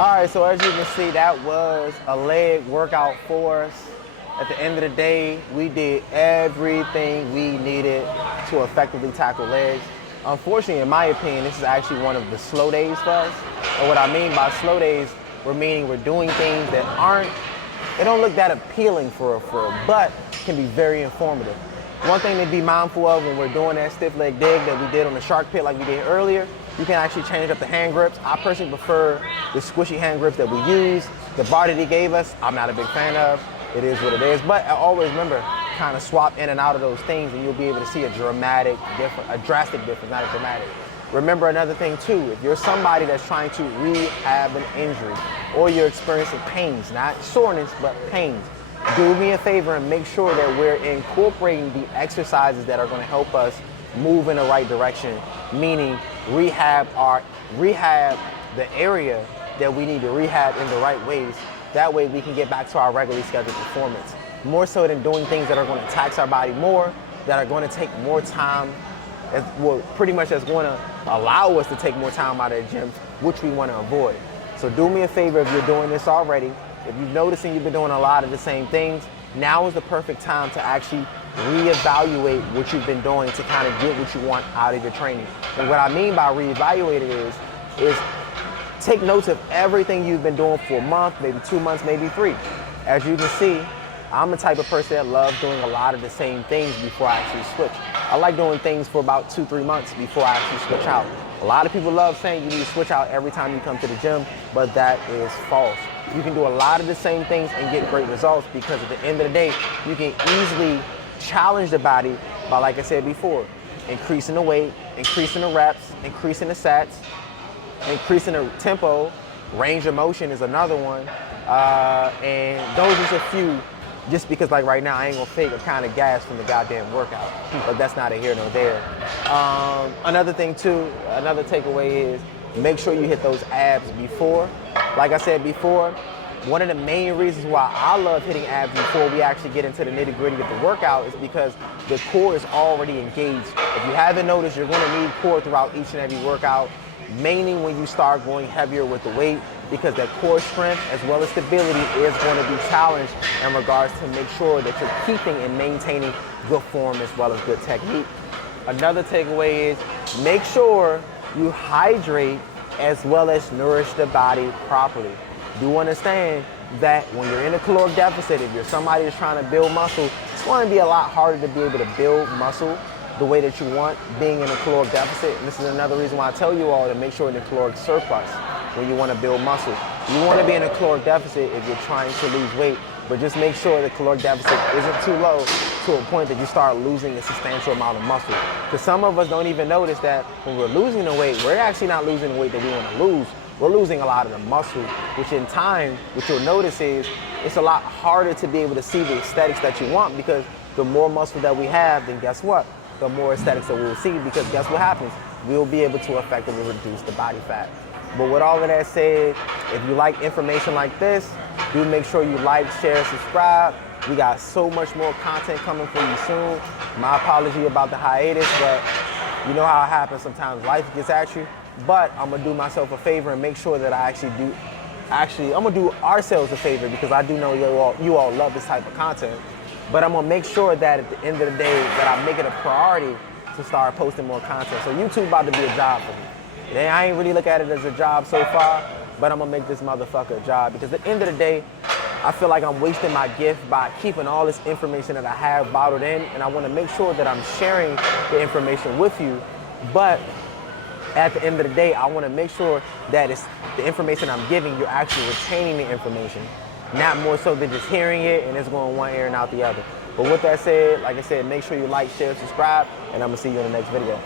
All right, so as you can see, that was a leg workout for us. At the end of the day, we did everything we needed to effectively tackle legs. Unfortunately, in my opinion, this is actually one of the slow days for us. And what I mean by slow days, we're doing things that they don't look that appealing for real, but can be very informative. One thing to be mindful of when we're doing that stiff leg dig that we did on the shark pit like we did earlier, you can actually change up the hand grips. I personally prefer the squishy hand grips that we use. The bar that he gave us, I'm not a big fan of. It is what it is, but I always remember kind of swap in and out of those things and you'll be able to see a drastic difference, not a dramatic. Remember another thing too, if you're somebody that's trying to rehab an injury or you're experiencing pains, not soreness, but pains, do me a favor and make sure that we're incorporating the exercises that are going to help us move in the right direction, meaning rehab the area that we need to rehab in the right ways. That way we can get back to our regularly scheduled performance. More so than doing things that are going to tax our body more, that are going to take more time, pretty much that's going to allow us to take more time out of the gym, which we want to avoid. So do me a favor if you're doing this already. If you're noticing you've been doing a lot of the same things, now is the perfect time to actually reevaluate what you've been doing to kind of get what you want out of your training. And what I mean by reevaluating is take notes of everything you've been doing for a month, maybe 2 months, maybe 3. As you can see, I'm the type of person that loves doing a lot of the same things before I actually switch. I like doing things for about 2-3 months before I actually switch out. A lot of people love saying you need to switch out every time you come to the gym, but that is false. You can do a lot of the same things and get great results because at the end of the day, you can easily challenge the body by, like I said before, increasing the weight, increasing the reps, increasing the sets, increasing the tempo. Range of motion is another one. And those are just a few, just because like right now I ain't gonna fake, I'm kind of gassed from the goddamn workout, but that's neither here nor there. Another thing too, another takeaway is make sure you hit those abs before. Like I said before, one of the main reasons why I love hitting abs before we actually get into the nitty gritty of the workout is because the core is already engaged. If you haven't noticed, you're gonna need core throughout each and every workout, mainly when you start going heavier with the weight, because that core strength as well as stability is going to be challenged in regards to make sure that you're keeping and maintaining good form as well as good technique. Another takeaway is make sure you hydrate as well as nourish the body properly. Do understand that when you're in a caloric deficit, if you're somebody that's trying to build muscle, it's going to be a lot harder to be able to build muscle the way that you want being in a caloric deficit. And this is another reason why I tell you all to make sure you're in a caloric surplus when you want to build muscle. You want to be in a caloric deficit if you're trying to lose weight, but just make sure the caloric deficit isn't too low to a point that you start losing a substantial amount of muscle. Because some of us don't even notice that when we're losing the weight, we're actually not losing the weight that we want to lose. We're losing a lot of the muscle, which in time, what you'll notice is it's a lot harder to be able to see the aesthetics that you want, because the more muscle that we have, then guess what? The more aesthetics that we'll see, because guess what happens? We'll be able to effectively reduce the body fat. But with all of that said, if you like information like this, do make sure you like, share, subscribe. We got so much more content coming for you soon. My apology about the hiatus, but you know how it happens sometimes. Life gets at you. But I'm gonna do myself a favor and make sure that I'm gonna do ourselves a favor, because I do know you all love this type of content. But I'm gonna make sure that at the end of the day that I make it a priority to start posting more content. So YouTube about to be a job for me. I ain't really look at it as a job so far, but I'm gonna make this motherfucker a job, because at the end of the day, I feel like I'm wasting my gift by keeping all this information that I have bottled in, and I wanna make sure that I'm sharing the information with you. But at the end of the day, I wanna make sure that it's the information I'm giving, you're actually retaining the information, not more so than just hearing it and it's going one ear and out the other. But with that said, like I said, make sure you like, share, subscribe, and I'm gonna see you in the next video.